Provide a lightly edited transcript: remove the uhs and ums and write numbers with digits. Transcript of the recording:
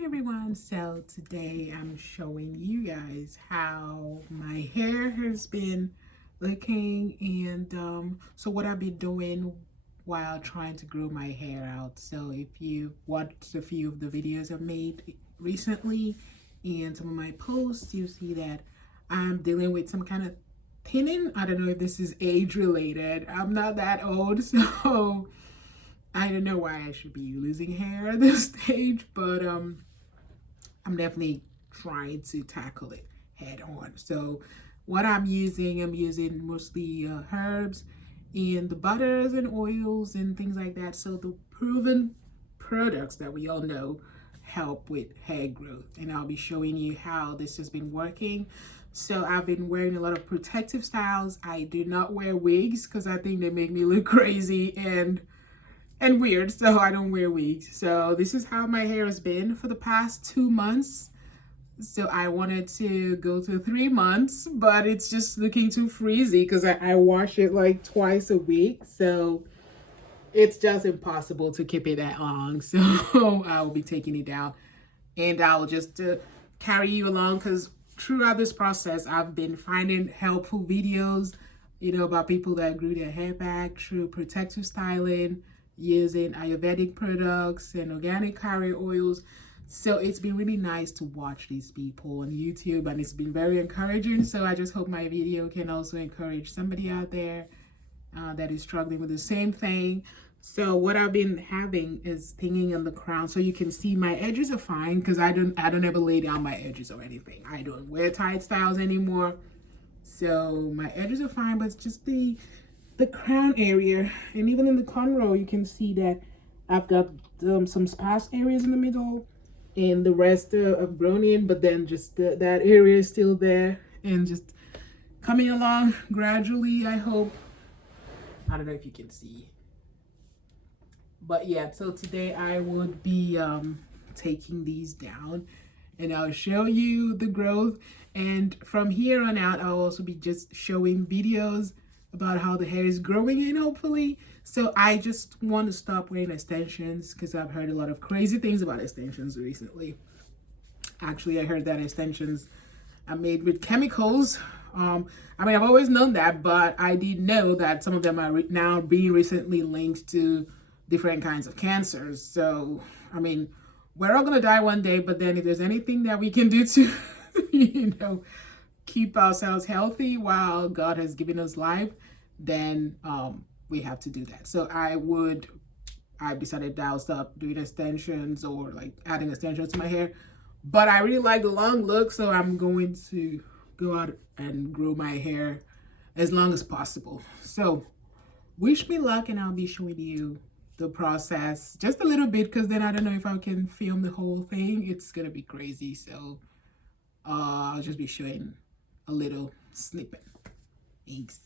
Hi everyone, so today I'm showing you guys how my hair has been looking and so what I've been doing while trying to grow my hair out. So if you watched a few of the videos I've made recently and some of my posts, you see that I'm dealing with some kind of thinning. I don't know if this is age related. I'm not that old, so I don't know why I should be losing hair at this stage, but I'm definitely trying to tackle it head on. So what I'm using mostly herbs and the butters and oils and things like that. So the proven products that we all know help with hair growth, and I'll be showing you how this has been working. So I've been wearing a lot of protective styles. I do not wear wigs because I think they make me look crazy and weird, so I don't wear wigs. So this is how my hair has been for the past 2 months. So I wanted to go to 3 months, but it's just looking too freezy because I wash it like twice a week. So it's just impossible to keep it that long. So I will be taking it down, and I'll just carry you along because throughout this process, I've been finding helpful videos, about people that grew their hair back through protective styling, using Ayurvedic products and organic carrier oils. So it's been really nice to watch these people on YouTube, and it's been very encouraging. So I just hope my video can also encourage somebody out there that is struggling with the same thing. So what I've been having is thinning on the crown, so you can see my edges are fine because I don't ever lay down my edges or anything. I don't wear tight styles anymore, so my edges are fine, but it's just the crown area, and even in the cornrow you can see that I've got some sparse areas in the middle, and the rest have grown in, but then just that area is still there and just coming along gradually, I hope. I don't know if you can see, but yeah, so today I would be taking these down and I'll show you the growth, and from here on out I'll also be just showing videos about how the hair is growing in, hopefully. So I just want to stop wearing extensions because I've heard a lot of crazy things about extensions recently. Actually, I heard that extensions are made with chemicals. I mean, I've always known that, but I didn't know that some of them are now being recently linked to different kinds of cancers. So, I mean, we're all gonna die one day, but then if there's anything that we can do to, keep ourselves healthy while God has given us life, then we have to do that. So I decided that I'll stop doing extensions or like adding extensions to my hair. But I really like the long look, so I'm going to go out and grow my hair as long as possible. So wish me luck, and I'll be showing you the process just a little bit because then I don't know if I can film the whole thing. It's gonna be crazy. So I'll just be showing a little snippet. Thanks.